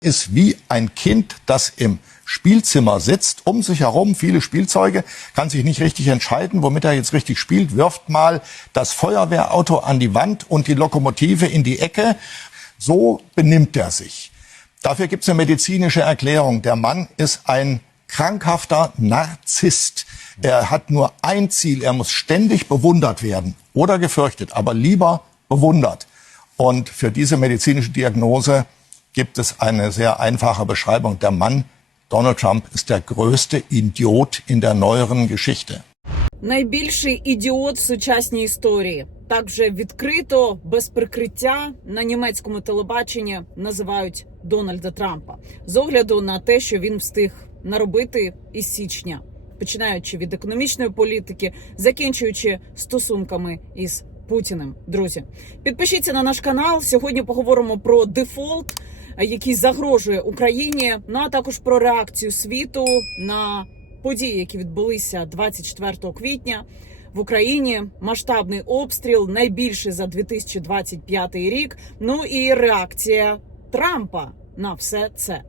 ist wie ein Kind, das im Spielzimmer sitzt, um sich herum viele Spielzeuge, kann sich nicht richtig entscheiden, womit er jetzt richtig spielt, wirft mal das Feuerwehrauto an die Wand und die Lokomotive in die Ecke. So benimmt er sich. Dafür gibt es eine medizinische Erklärung. Der Mann ist ein krankhafter Narzisst. Er hat nur ein Ziel, er muss ständig bewundert werden oder gefürchtet, aber lieber bewundert. Und für diese medizinische Diagnose gibt es eine sehr einfache Beschreibung. Der Mann, Donald Trump, ist der größte Idiot in der neueren Geschichte. Найбільший ідіот в сучасній історії. Так вже відкрито, без прикриття на німецькому телебаченні називають Дональда Трампа з огляду на те, що він встиг наробити із січня, починаючи від економічної політики, закінчуючи стосунками із Путіним. Друзі, підпишіться на наш канал. Сьогодні поговоримо про дефолт, який загрожує Україні. Ну а також про реакцію світу на події, які відбулися 24 квітня в Україні. Масштабний обстріл, найбільший за 2025 рік. Ну і реакція Трампа на все це.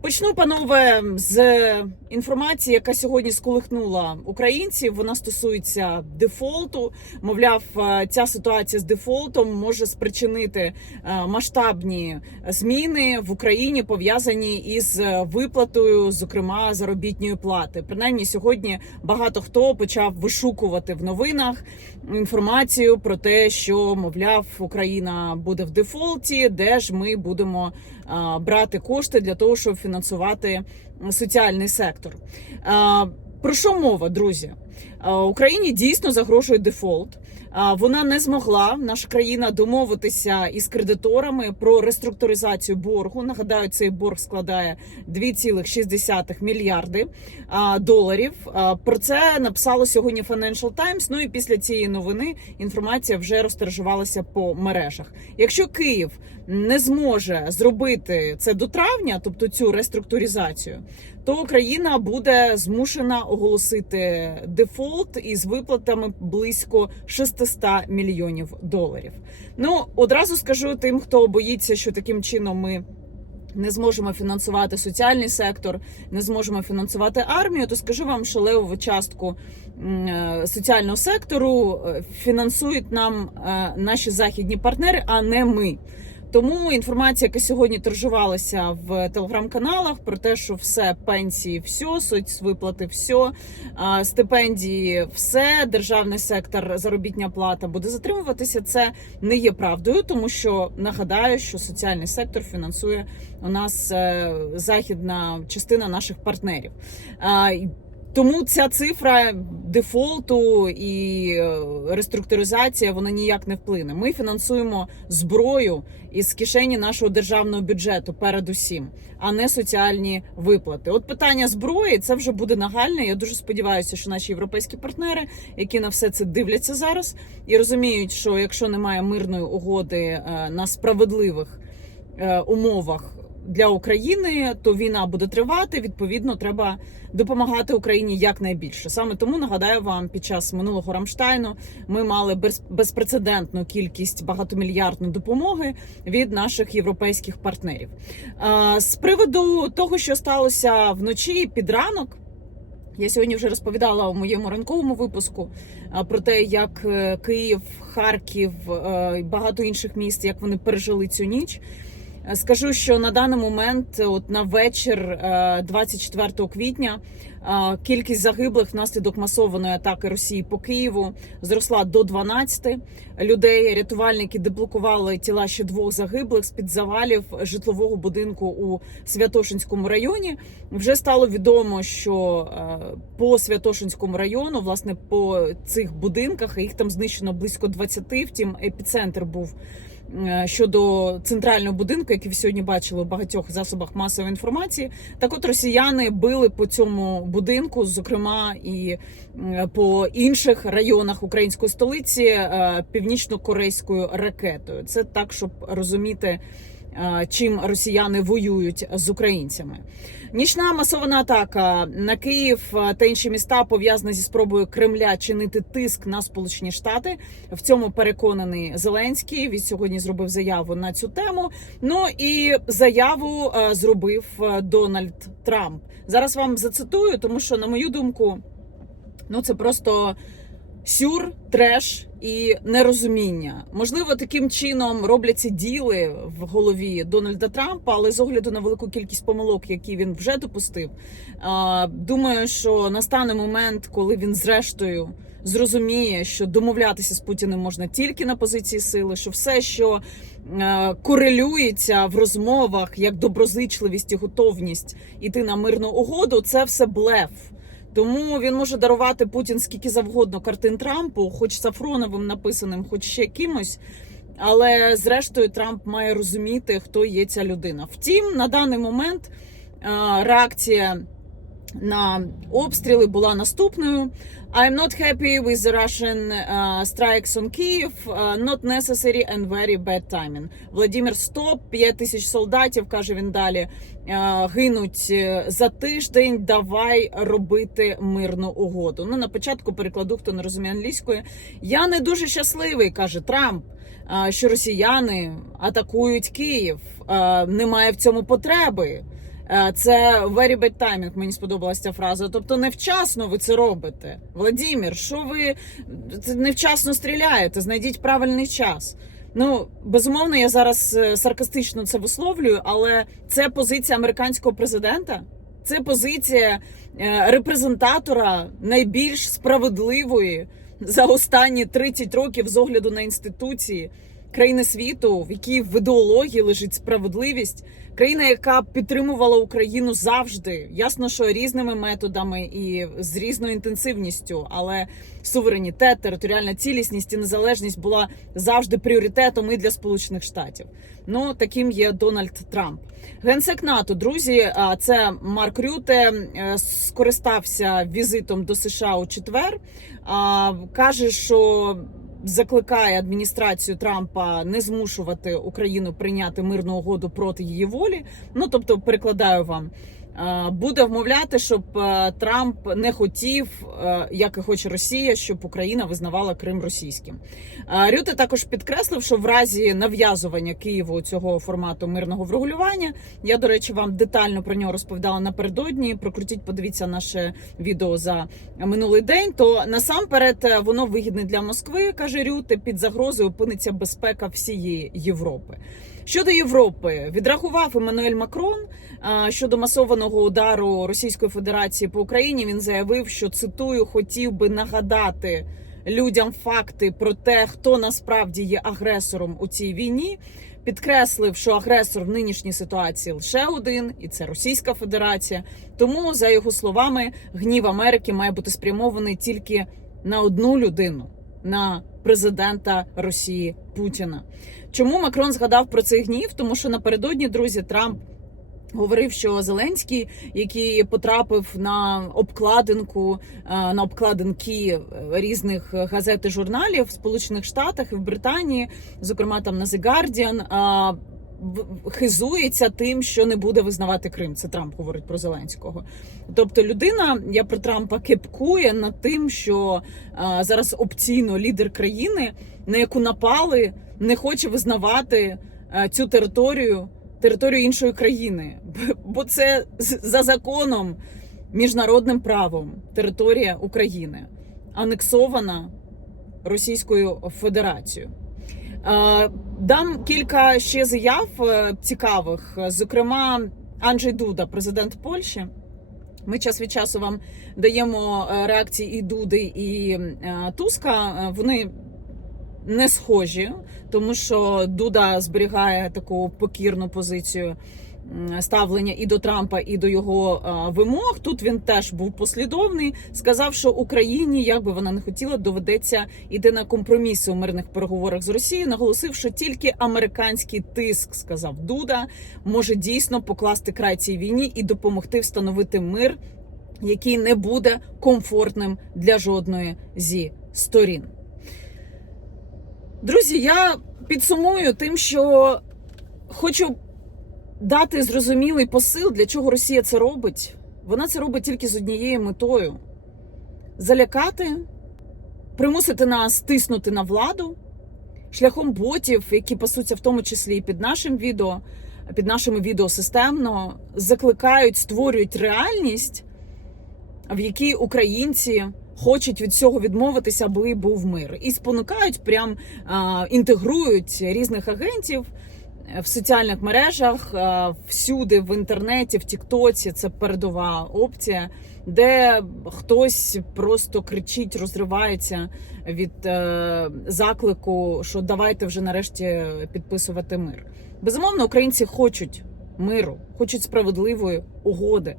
Почну, панове, з інформації, яка сьогодні сколихнула українців. Вона стосується дефолту. Мовляв, е, ця ситуація з дефолтом може спричинити е, масштабні зміни в Україні, пов'язані із виплатою, зокрема заробітної плати. Принаймні, сьогодні багато хто почав вишукувати в новинах інформацію про те, що мовляв Україна буде в дефолті, де ж ми будемо брати кошти для того, щоб фінансувати соціальний сектор. Про що мова, друзі? Україні дійсно загрожує дефолт. Вона не змогла наша країна домовитися із кредиторами про реструктуризацію боргу. Нагадаю, цей борг складає 2,6 мільярди доларів. Про це написало сьогодні Financial Times. Ну і після цієї новини інформація вже розтиражувалася по мережах. Якщо Київ не зможе зробити це до травня, тобто цю реструктуризацію, то Україна буде змушена оголосити дефолт із виплатами близько 600 мільйонів доларів. Ну одразу скажу тим, хто боїться, що таким чином ми. Не зможемо фінансувати соціальний сектор, не зможемо фінансувати армію. То скажу вам, що левову частку е, соціального сектору е, фінансують нам е, наші західні партнери, а не ми. Тому інформація, яка сьогодні торжувалася в телеграм-каналах, про те, що все пенсії, все, соцвиплати, все, стипендії, все, державний сектор, заробітня плата буде затримуватися. Це не є правдою, тому що нагадаю, що соціальний сектор фінансує у нас е, західна частина наших партнерів. Тому ця цифра дефолту і е, реструктуризація вона ніяк не вплине. Ми фінансуємо зброю із кишені нашого державного бюджету, передусім, а не соціальні виплати. От питання зброї це вже буде нагальне. Я дуже сподіваюся, що наші європейські партнери, які на все це дивляться зараз, і розуміють, що якщо немає мирної угоди е, на справедливих е, умовах для України, то війна буде тривати. Відповідно, треба допомагати Україні якнайбільше. Саме тому нагадаю вам, під час минулого Рамштайну ми мали без- безпрецедентну кількість багатомільярдної допомоги від наших європейських партнерів. З приводу того, що сталося вночі під ранок. Я сьогодні вже розповідала у моєму ранковому випуску про те, як е, Київ, Харків е, і багато інших міст, як вони пережили цю ніч. Е, Скажу, що на даний момент, от на вечір е, 24 квітня, е, кількість загиблих внаслідок масованої атаки Росії по Києву зросла до 12 людей. Рятувальники деблокували тіла ще двох загиблих з під завалів житлового будинку у Святошинському районі. Вже стало відомо, що е, по Святошинському району, власне, по цих будинках їх там знищено близько 20, Втім, епіцентр був е, щодо центрального будинку, який ви сьогодні бачили у багатьох засобах масової інформації. Так, от росіяни били по цьому будинку, зокрема і е, по інших районах української столиці е, північно-корейською ракетою. Це так, щоб розуміти. е, чим росіяни воюють з українцями. Нічна масована атака на Київ е, та інші міста пов'язана зі спробою Кремля чинити тиск на Сполучені Штати. В цьому переконаний Зеленський. Він сьогодні зробив заяву на цю тему. Ну і заяву е, зробив е, Дональд Трамп. Зараз вам зацитую, тому що, на мою думку, ну це просто сюр, треш і нерозуміння. Можливо, таким чином робляться діли в голові Дональда Трампа, але з огляду на велику кількість помилок, які він вже допустив, думаю, що настане момент, коли він зрештою. Зрозуміє, що домовлятися з Путіним можна тільки на позиції сили, що все, що е, корелюється в розмовах як доброзичливість і готовність іти на мирну угоду, це все блеф. Тому він може дарувати Путін скільки завгодно картин Трампу, хоч Сафроновим написаним, хоч ще кимось. Але зрештою Трамп має розуміти, хто є ця людина. Втім, на даний момент реакція на обстріли була наступною. I'm not happy with the Russian uh, strikes on Kyiv. Uh, not necessary and very bad timing. Владимир Стоп, 5 тисяч солдатів, каже він далі, uh, гинуть за тиждень. Давай робити мирну угоду. Ну на початку перекладу, хто не розуміє англійської. Я не дуже щасливий, каже Трамп. а, Що росіяни атакують Київ? А, Немає в цьому потреби. Е, Це very bad timing, мені сподобалася ця фраза. Тобто невчасно ви це робите. Владимир, що ви невчасно стріляєте? Знайдіть правильний час. Ну, безумовно, я зараз е, саркастично це висловлюю, але це позиція американського президента. Це позиція е, репрезентатора найбільш справедливої за останні 30 років з огляду на інституції країни світу, в якій в ідеології лежить справедливість. Країна, яка підтримувала Україну завжди, ясно, що різними методами і з різною інтенсивністю, але суверенітет, територіальна цілісність і незалежність була завжди пріоритетом і для Сполучених Штатів. Ну таким є Дональд Трамп. Генсек НАТО, друзі, а це Марк Рюте е, скористався візитом до США у четвер. а, Каже, що закликає адміністрацію Трампа не змушувати Україну прийняти мирну угоду проти її волі. Ну тобто, перекладаю вам. Е, Буде вмовляти, щоб е, Трамп не хотів, е, як і хоче Росія, щоб Україна визнавала Крим російським. Рюте також підкреслив, що в разі нав'язування Києву цього формату мирного врегулювання, я до речі, вам детально про нього розповідала напередодні. Прокрутіть, подивіться наше відео за минулий день. То насамперед воно вигідне для Москви, каже Рюте. Під загрозою опиниться безпека всієї Європи. Щодо Європи, відрахував Еммануель Макрон щодо масованого удару Російської Федерації по Україні. Він заявив, що цитую, хотів би нагадати людям факти про те, хто насправді є агресором у цій війні. Підкреслив, що агресор в нинішній ситуації лише один, і це Російська Федерація. Тому, за його словами, гнів Америки має бути спрямований тільки на одну людину на президента Росії Путіна. Чому Макрон згадав про цей гнів? Тому що напередодні друзі Трамп. Говорив, що Зеленський, який потрапив на обкладинку е, на обкладинки різних газет і журналів в Сполучених Штатах і в Британії, зокрема там на The Guardian, е, хизується тим, що не буде визнавати Крим. Це Трамп говорить про Зеленського. Тобто, людина, я про Трампа кепкує над тим, що е, зараз опційно лідер країни, на яку напали, не хоче визнавати е, цю територію територію іншої країни, бо це за законом, міжнародним правом територія України анексована Російською Федерацією. Е, Дам кілька ще заяв е, цікавих. Зокрема, Анджей Дуда, президент Польщі. Ми час від часу вам даємо е, реакції і Дуди, і Туска. Вони не схожі, тому що Дуда зберігає таку покірну позицію ставлення і до Трампа, і до його е, вимог. Тут він теж був послідовний. Сказав, що Україні, як би вона не хотіла, доведеться йти на компроміси у мирних переговорах з Росією. Наголосив, що тільки американський тиск, сказав Дуда, може дійсно покласти край цій війні і допомогти встановити мир, який не буде комфортним для жодної зі сторін. Друзі, я підсумую тим, що хочу дати зрозумілий посил, для чого Росія це робить. Вона це робить тільки з однією метою: залякати, примусити нас тиснути на владу шляхом ботів, які пасуться в тому числі і під нашим відео, під нашими відео системно, закликають, створюють реальність, в якій українці хочуть від цього відмовитися, аби був мир, і спонукають, прям а, інтегрують різних агентів в соціальних мережах, всюди в інтернеті, в Тіктоці. Це передова опція, де хтось просто кричить, розривається від е, заклику, що давайте вже нарешті підписувати мир. Безумовно, українці хочуть миру, хочуть справедливої угоди,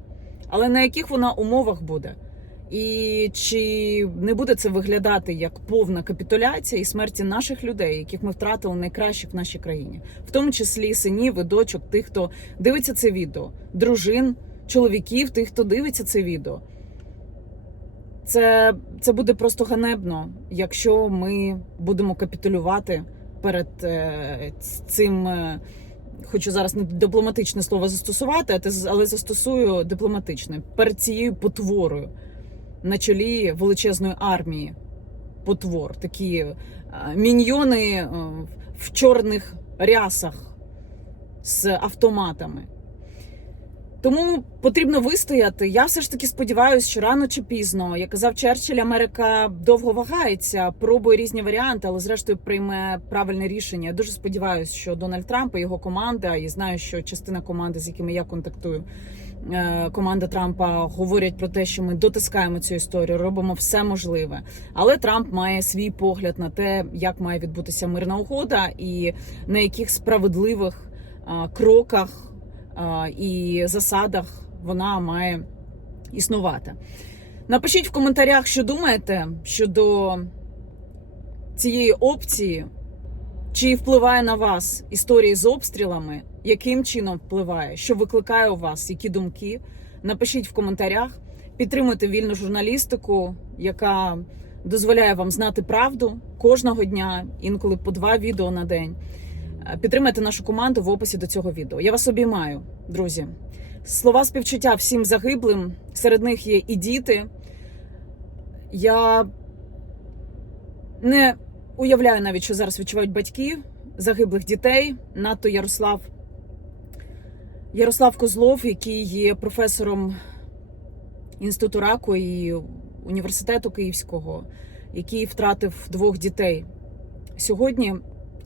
але на яких вона умовах буде? І чи не буде це виглядати як повна капітуляція і смерті наших людей, яких ми втратили найкращих в нашій країні, в тому числі синів і дочок, тих, хто дивиться це відео, дружин, чоловіків, тих, хто дивиться це відео. Це, це буде просто ганебно, якщо ми будемо капітулювати перед е, цим. Е, Хочу зараз не дипломатичне слово застосувати, але застосую дипломатичне перед цією потворою на чолі величезної армії потвор, такі е, міньйони е, в чорних рясах з автоматами. Тому потрібно вистояти. Я все ж таки сподіваюся, що рано чи пізно, як казав Черчилль, Америка довго вагається, пробує різні варіанти, але зрештою прийме правильне рішення. Я дуже сподіваюся, що Дональд Трамп і його команда, і знаю, що частина команди, з якими я контактую, е, команда Трампа говорять про те, що ми дотискаємо цю історію, робимо все можливе. Але Трамп має свій погляд на те, як має відбутися мирна угода, і на яких справедливих кроках а, і засадах вона має існувати. Напишіть в коментарях, що думаєте щодо цієї опції, чи впливає на вас історії з обстрілами, яким чином впливає, що викликає у вас, які думки. Напишіть в коментарях, підтримуйте вільну журналістику, яка дозволяє вам знати правду кожного дня, інколи по два відео на день. Е, Підтримайте нашу команду в описі до цього відео. Я вас обіймаю, друзі. Слова співчуття всім загиблим. Серед них є і діти. Я не уявляю навіть, що зараз відчувають батьки загиблих дітей. Надто Ярослав Ярослав Козлов, який є професором інституту раку і університету Київського, який втратив двох дітей. Сьогодні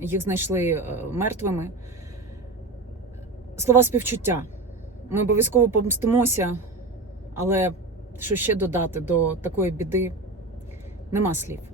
їх знайшли е, мертвими. Слова співчуття. Ми обов'язково помстимося, але що ще додати до такої біди? Нема слів.